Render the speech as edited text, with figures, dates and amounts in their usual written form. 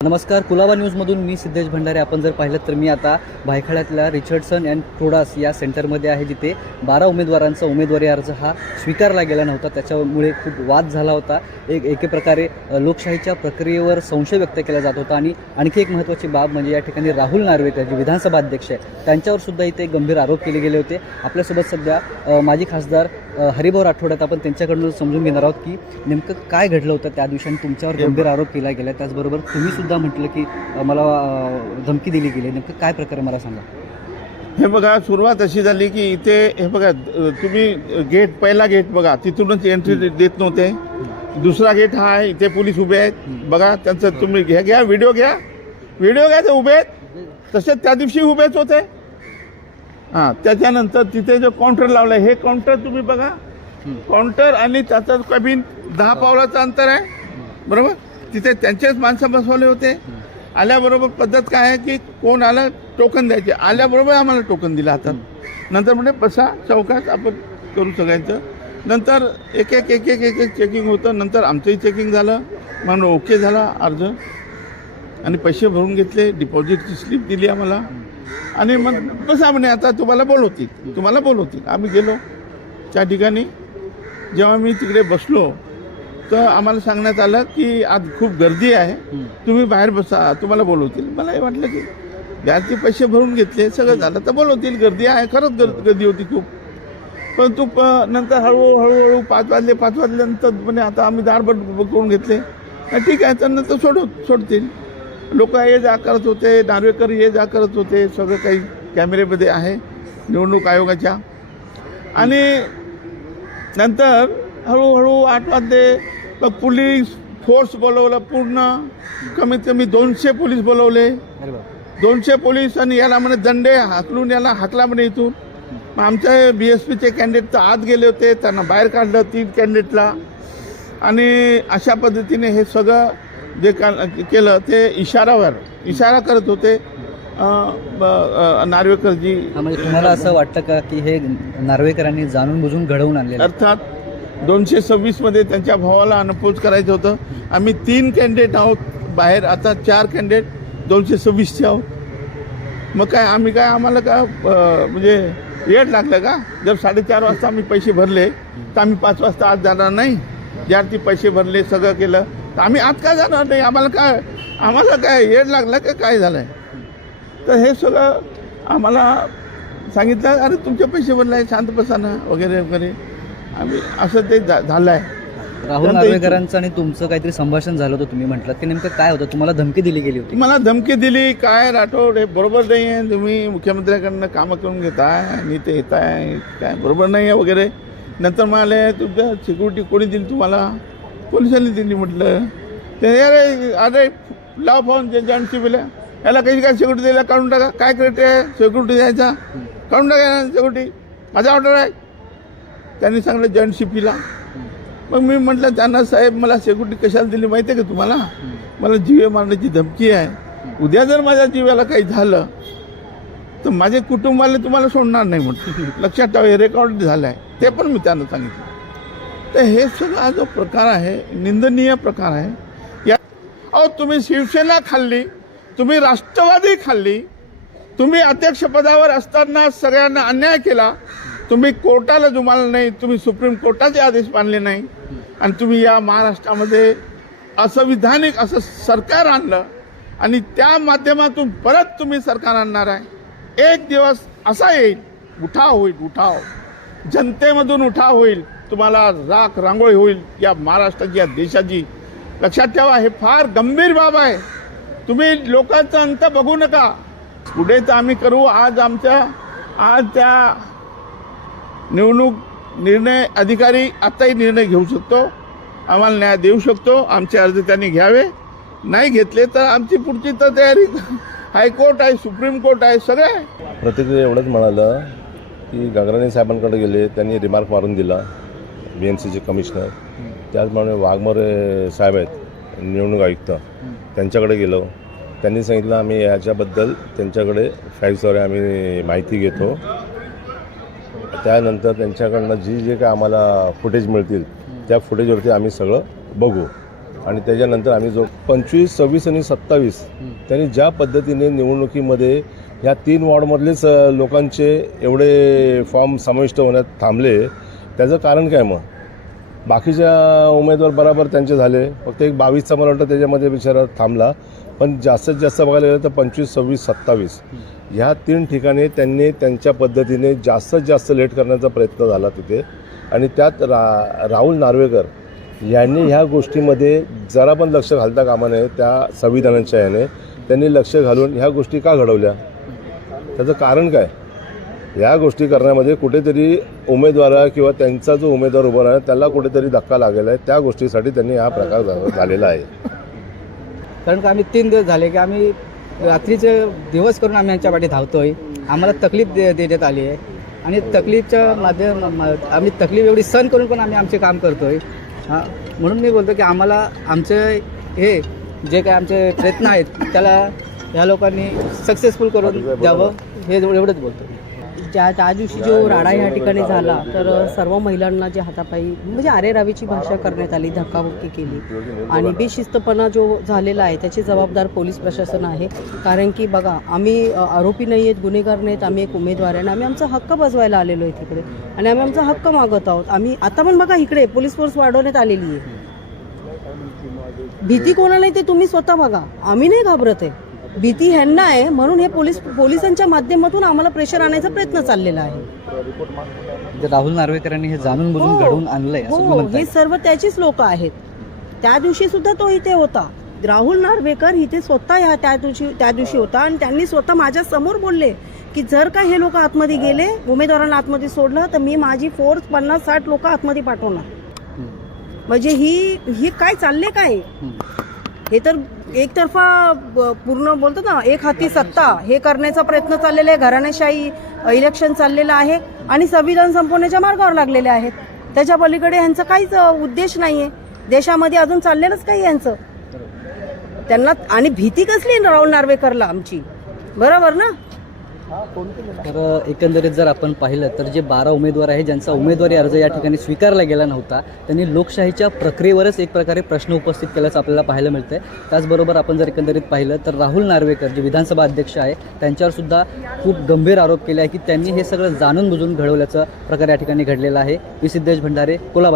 नमस्कार, कुलाबा न्यूजमधून मी सिद्धेश भंडारे. आपण जर पाहिलं तर मी आता भायखळ्यातल्या रिचर्डसन अँड प्रोडास या सेंटरमध्ये आहे, जिथे 12 उमेदवारांचा उमेदवारी अर्ज हा स्वीकारला गेला नव्हता. त्याच्यामुळे खूप वाद झाला होता. एके प्रकारे लोकशाहीच्या प्रक्रियेवर संशय व्यक्त केला जात होता. आणि आणखी एक महत्त्वाची बाब म्हणजे या ठिकाणी राहुल नार्वेकर जे विधानसभा अध्यक्ष आहे त्यांच्यावर सुद्धा इथे गंभीर आरोप केले गेले होते. आपल्यासोबत सध्या माजी खासदार हरिभाऊ राठोड आहेत. आपण त्यांच्याकडून समजून घेणार आहोत की नेमकं काय घडलं होतं त्या दिवशी आणि तुमच्यावर गंभीर आरोप केला गेला. त्याचबरोबर तुम्ही सुद्धा म्हटलं की मला धमकी दिली गेली. नेमकं काय प्रकारे मला सांगा. हे बघा, सुरुवात अशी झाली की इथे हे बघा, तुम्ही गेट पहिला गेट बघा, तिथूनच एंट्री देत नव्हते. दुसरा गेट हा आहे, इथे पोलीस उभे आहेत बघा. त्यांचं तुम्ही घ्या व्हिडिओ घ्या ते उभे आहेत. तसेच त्या दिवशी उभेच होते. हां, त्याच्यानंतर तिथे जो काउंटर लावला आहे, हे काउंटर तुम्ही बघा. काउंटर आणि त्याचं कॅबिन 10 पावलाचं अंतर आहे, बरोबर. तिथे त्यांचेच माणसं बसवले होते. आल्याबरोबर पद्धत काय आहे की कोण आलं टोकन द्यायचे. आल्याबरोबर आम्हाला टोकन दिलं हातात. नंतर म्हणजे बसा चौकात, आपण करू सगळ्यांचं. नंतर एक चेकिंग होतं. नंतर आमचंही चेकिंग झालं, म्हणून ओके झाला अर्ज आणि पैसे भरून घेतले. डिपॉझिटची स्लिप दिली आम्हाला आणि मग बसा म्हणे आता तुम्हाला बोलवतील. आम्ही गेलो त्या ठिकाणी. जेव्हा मी तिकडे बसलो तर आम्हाला सांगण्यात आलं की आज खूप गर्दी आहे, तुम्ही बाहेर बसा, तुम्हाला बोलवतील. मला हे वाटलं की व्याजचे पैसे भरून घेतले, सगळं झालं तर बोलवतील. गर्दी आहे, खरंच गर्दी होती खूप. परंतु नंतर हळूहळू 5 वाजल्यानंतर म्हणजे आता आम्ही दार करून घेतले. ठीक आहे, तर नंतर सोडतील. लोक ये जा करत होते, नार्वेकर ये जा करत होते. सगळं काही कॅमेरेमध्ये आहे निवडणूक आयोगाच्या. आणि नंतर हळूहळू 8 वाजले. मग पोलीस फोर्स बोलवलं, पूर्ण कमीत कमी 200 पोलीस बोलवले. 200 पोलीस आणि याला म्हणे दंडे हाकलून याला हाकला म्हणे इथून. मग आमचे BSPचे कॅन्डिडेट तर आत गेले होते, त्यांना बाहेर काढलं 3 कॅन्डिडेटला. आणि अशा पद्धतीने हे सगळं जे केलं ते इशारा करत होते नार्वेकरजी. म्हणजे तुम्हाला असं वाटतं का की हे नार्वेकरांनी जाणून बुजून घडवून आणले? अर्थात 226 मध्ये त्यांच्या भावाला अनपोज करायचं होतं. आम्ही 3 कॅन्डिडेट आहोत बाहेर, आता 4 कॅन्डिडेट 226चे आहोत. मग काय आम्हाला काय म्हणजे येड लागलं का? जर 4:30 वाजता आम्ही पैसे भरले तर आम्ही 5 वाजता आत जाणार नाही? ज्यार्थी पैसे भरले सगळं केलं तर आम्ही आत काय जाणार नाही? आम्हाला काय येड लागलं का काय झालं आहे? तर हे सगळं आम्हाला सांगितलं, अरे तुमचे पैसे भरले आहे, शांत बसा ना वगैरे वगैरे. आम्ही असं ते झालं आहे. राहुल नार्वेकरांचं आणि तुमचं काहीतरी संभाषण झालं होतं, तुम्ही म्हटलं की नेमकं काय होतं? तुम्हाला धमकी दिली गेली होती? मला धमकी दिली काय? राठोड, हे बरोबर नाही आहे. तुम्ही मुख्यमंत्र्याकडनं कामं करून घेताय आणि ते येत आहे, काय बरोबर नाही आहे वगैरे. नंतर म्हणाले तुमच्या सिक्युरिटी कोणी दिली तुम्हाला? पोलिसांनी दिली. म्हटलं ते अरे लाव फोन जॉईंट सिव्हिल याला काही काय सिक्युरिटी द्यायला काढून टाका. काय क्रेट आहे सिक्युरिटी द्यायचा? काढून टाका सिक्युरिटी, माझा ऑर्डर आहे. त्यांनी सांगितलं जॉईंट सिपीला. मग मी म्हटलं त्यांना, साहेब मला सिक्युरिटी कशाला दिली माहिती आहे का तुम्हाला? मला जीवे मारण्याची धमकी आहे. उद्या जर माझ्या जीवाला काही झालं तर माझे कुटुंबाला तुम्हाला सोडणार नाही म्हटलं. लक्षात ठेवा, हे रेकॉर्ड झालं आहे. ते पण मी त्यांना सांगितलं. तर हे सगळा जो प्रकार आहे निंदनीय प्रकार आहे. तुम्ही शिवसेना खाल्ली, तुम्ही राष्ट्रवादी खाल्ली, तुम्ही अध्यक्षपदावर असताना सगळ्यांना अन्याय केला. तुम्ही कोर्टाला जुमानलं नाही, तुम्ही सुप्रीम कोर्टाचे आदेश मानले नाही आणि तुम्ही या महाराष्ट्रामध्ये असंविधानिक असं सरकार आणलं आणि त्या माध्यमातून परत तुम्ही सरकार आणणार आहे. एक दिवस असा येईल, उठाव होईल, जनतेमधून उठाव होईल, तुम्हाला राख रांगोळी होईल या महाराष्ट्राची, या देशाची. लक्षात ठेवा, हे फार गंभीर बाब आहे. तुम्ही लोकांचा अंत बघू नका. पुढे तर आम्ही करू. आज त्या निवडणूक निर्णय अधिकारी आताही निर्णय घेऊ शकतो, आम्हाला न्याय देऊ शकतो. आमचे अर्ज त्यांनी घ्यावे. नाही घेतले तर आमची पुढची तर तयारी, हायकोर्ट आहे, सुप्रीम कोर्ट आहे, सगळे आहे. प्रतिक्रिया एवढंच म्हणालं की गगराणी साहेबांकडे गेले, त्यांनी रिमार्क मारून दिला, BNCचे कमिशनर. त्याचप्रमाणे वाघमोरे साहेब आहेत निवडणूक आयुक्त, त्यांच्याकडे गेलो. त्यांनी सांगितलं आम्ही याच्याबद्दल त्यांच्याकडे फाईल्सद्वारे आम्ही माहिती घेतो. त्यानंतर त्यांच्याकडनं जे काय आम्हाला फुटेज मिळतील त्या फुटेजवरती आम्ही सगळं बघू. आणि त्याच्यानंतर आम्ही जो 25, 26 आणि 27 त्यांनी ज्या पद्धतीने निवडणुकीमध्ये ह्या 3 वॉर्डमधलेच लोकांचे एवढे फॉर्म समाविष्ट होण्यात थांबले, त्याचं कारण काय मग? बाकीच्या उमेदवार बराबर त्यांचे झाले, फक्त एक 22चा मला वाटतं त्याच्यामध्ये बिचारा थांबला. पण जास्तीत जास्त बघायला गेलं तर 25, 26, 27 ह्या 3 ठिकाणी त्यांनी त्यांच्या पद्धतीने जास्तीत जास्त लेट करण्याचा प्रयत्न झाला तिथे. आणि त्यात राहुल नार्वेकर यांनी ह्या गोष्टीमध्ये जरा पण लक्ष घालता कामा नये. त्या संविधानाच्या याने त्यांनी लक्ष घालून ह्या गोष्टी का घडवल्या? त्याचं कारण काय? या गोष्टी करण्यामध्ये कुठेतरी उमेदवार किंवा त्यांचा जो उमेदवार उभा आहे त्याला कुठेतरी धक्का लागलेला आहे. त्या गोष्टीसाठी त्यांनी हा प्रकार झालेला आहे. कारण का आम्ही 3 दिवस झाले की आम्ही रात्रीचे दिवस करून आम्ही यांच्या पाठी धावतोय. आम्हाला तकलीफ देण्यात आली आहे आणि तकलीफच्या आम्ही तकलीफ एवढी सहन करून पण आम्ही आमचे काम करतोय. म्हणून मी बोलतो की आम्हाला आमचे हे जे काय आमचे प्रयत्न आहेत त्याला ह्या लोकांनी सक्सेसफुल करून द्यावं, हे एवढंच बोलतो. त्या दिवशी जो राडा ह्या ठिकाणी झाला तर सर्व महिलांना जे हातापायी म्हणजे आरेरावीची भाषा करण्यात आली, धक्काबुक्की केली आणि बेशिस्तपणा जो झालेला आहे त्याची जबाबदार पोलीस प्रशासन आहे. कारण की बघा, आम्ही आरोपी नाही आहेत, गुन्हेगार नाहीत, आम्ही एक उमेदवार आहे आणि आम्ही आमचा हक्क बजवायला आलेलो आहे तिकडे आणि आम्ही आमचा हक्क मागत आहोत. आम्ही आता पण बघा इकडे पोलीस फोर्स वाढवण्यात आलेली आहे. भीती कोणाला नाही ते तुम्ही स्वतः बघा. आम्ही नाही घाबरत आहे, भीती ह्यांना आहे. म्हणून हे पोलिसांच्या माध्यमातून आम्हाला प्रेशर आणायचा प्रयत्न चाललेला आहे. राहुल नार्वेकरांनी हे जाणून बुजून घडवून आणलंय असं तुम्ही म्हणताय. हे सर्व त्याचीच लोक आहेत. त्या दिवशी सुद्धा तो इथे होता. राहुल नार्वेकर इथे स्वतः त्या दिवशी होता आणि त्यांनी स्वतः माझ्या समोर बोलले की जर का हे लोक आतमध्ये गेले, उमेदवारांना आतमध्ये सोडलं तर मी माझी फोर्स 50-60 लोक आतमध्ये पाठवणार. म्हणजे ही काय चालले काय? हे तर एकतर्फा पूर्ण बोलतो ना, एक हाती सत्ता हे करण्याचा प्रयत्न चाललेला आहे. घराणेशाही इलेक्शन चाललेलं आहे आणि संविधान संपवण्याच्या मार्गावर लागलेले आहेत. त्याच्या पलीकडे यांचा काहीच उद्देश नाही आहे. देशामध्ये अजून चाललेलंच काही यांचं. त्यांना आणि भीती कसली राहुल नार्वेकरला आमची, बरोबर ना? तर एकंदरीत जर आपण पाहिलं तर जे 12 उमेदवार आहे ज्यांचा उमेदवारी अर्ज या ठिकाणी स्वीकारला गेला नव्हता, त्यांनी लोकशाहीच्या प्रक्रियेवरच एक प्रकारे प्रश्न उपस्थित केल्याचं आपल्याला पाहायला मिळतंय. त्याचबरोबर आपण जर एकंदरीत पाहिलं तर राहुल नार्वेकर जे विधानसभा अध्यक्ष आहे त्यांच्यावर सुद्धा खूप गंभीर आरोप केले आहे की त्यांनी हे सगळं जाणून बुजून घडवल्याचा प्रकार या ठिकाणी घडलेला आहे. मी सिद्धेश भंडारे, कोल्हापूर.